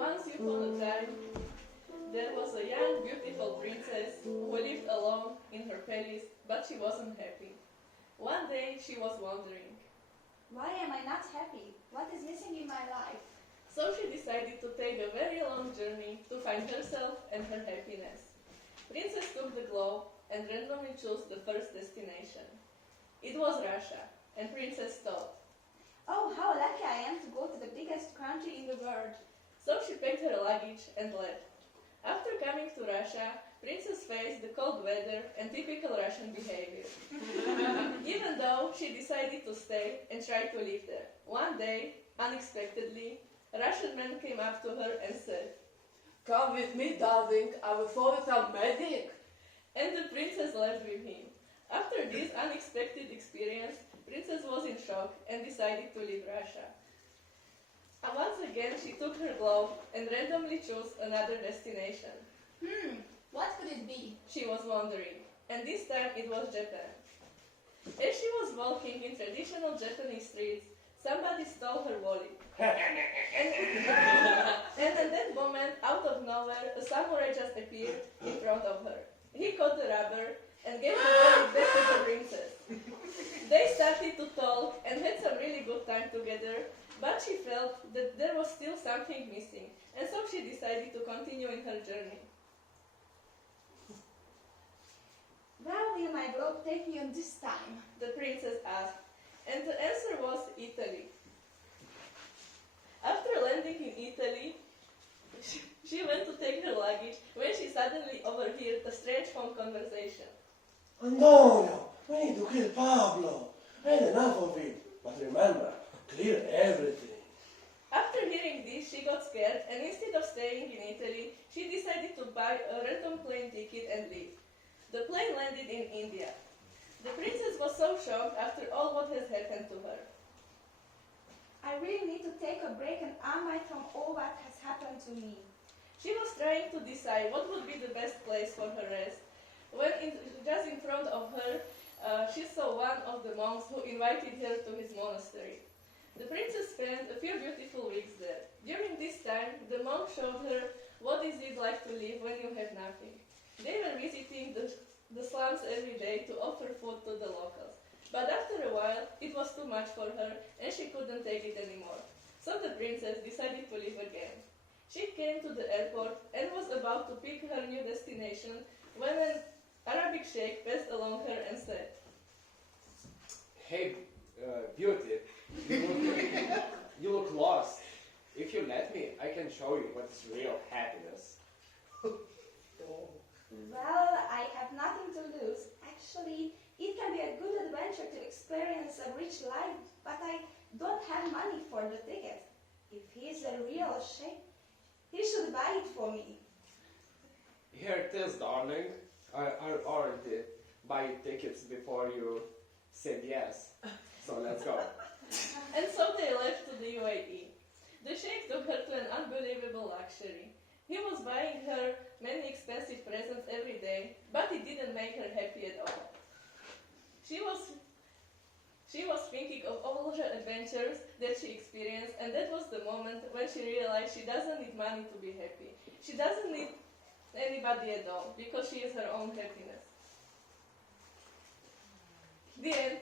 Once upon a time, there was a young, beautiful princess who lived alone in her palace, but she wasn't happy. One day she was wondering, why am I not happy? What is missing in my life? so she decided to take a very long journey to find herself and her happiness. Princess took the globe and randomly chose the first destination. It was Russia, and Princess thought, oh, how lucky I am to go to the biggest country in the world. so she packed her luggage and left. After coming to Russia, Princess faced the cold weather and typical Russian behavior. Even though she decided to stay and try to live there, one day, unexpectedly, a Russian man came up to her and said, come with me, darling, I will follow some magic. and the princess left with him. After this unexpected experience, Princess was in shock and decided to leave Russia. And once again, she took her globe and randomly chose another destination. What could it be? She was wondering, and this time it was Japan. As she was walking in traditional Japanese streets, somebody stole her wallet. And at that moment, out of nowhere, a samurai just appeared in front of her. He caught the rubber and gave the wallet back to the princess. They started to talk and had some really good time together, but she felt that there was still something missing, and so she decided to continue in her journey. Where will my globe take me on this time? The princess asked, and the answer was Italy. After landing in Italy, she went to take her luggage when she suddenly overheard a strange phone conversation. Antonio, we need to kill Pablo. I had enough of it. But remember, clear everything. After hearing this, she got scared, and instead of staying in Italy, she decided to buy a random plane ticket and leave. The plane landed in India. The princess was so shocked after all what has happened to her. I really need to take a break and unwind from all what has happened to me. She was trying to decide what would be the best place for her rest, when just in front of her, she saw one of the monks who invited her to his monastery. The princess spent a few beautiful weeks there. During this time, the monk showed her what is it like to live when you have nothing. They were visiting the slums every day to offer food to the locals. But after a while, it was too much for her, and she couldn't take it anymore. So the princess decided to leave again. She came to the airport and was about to pick her new destination when an Arabic sheikh passed along her and said, Hey, beauty, you look lost. If you let me, I can show you what is real happiness. Well, I have nothing to lose. Actually, it can be a good adventure to experience a rich life, but I don't have money for the ticket. If he is a real sheikh, he should buy it for me. Here it is, darling. I already buy tickets before you said yes. So let's go. and so they left to the UAE. The sheikh took her to an unbelievable luxury. He was buying her many expensive presents every day, but it didn't make her happy at all. She was thinking of all the adventures that she experienced, and that was the moment when she realized she doesn't need money to be happy. She doesn't need anybody at all, because she is her own happiness. The end.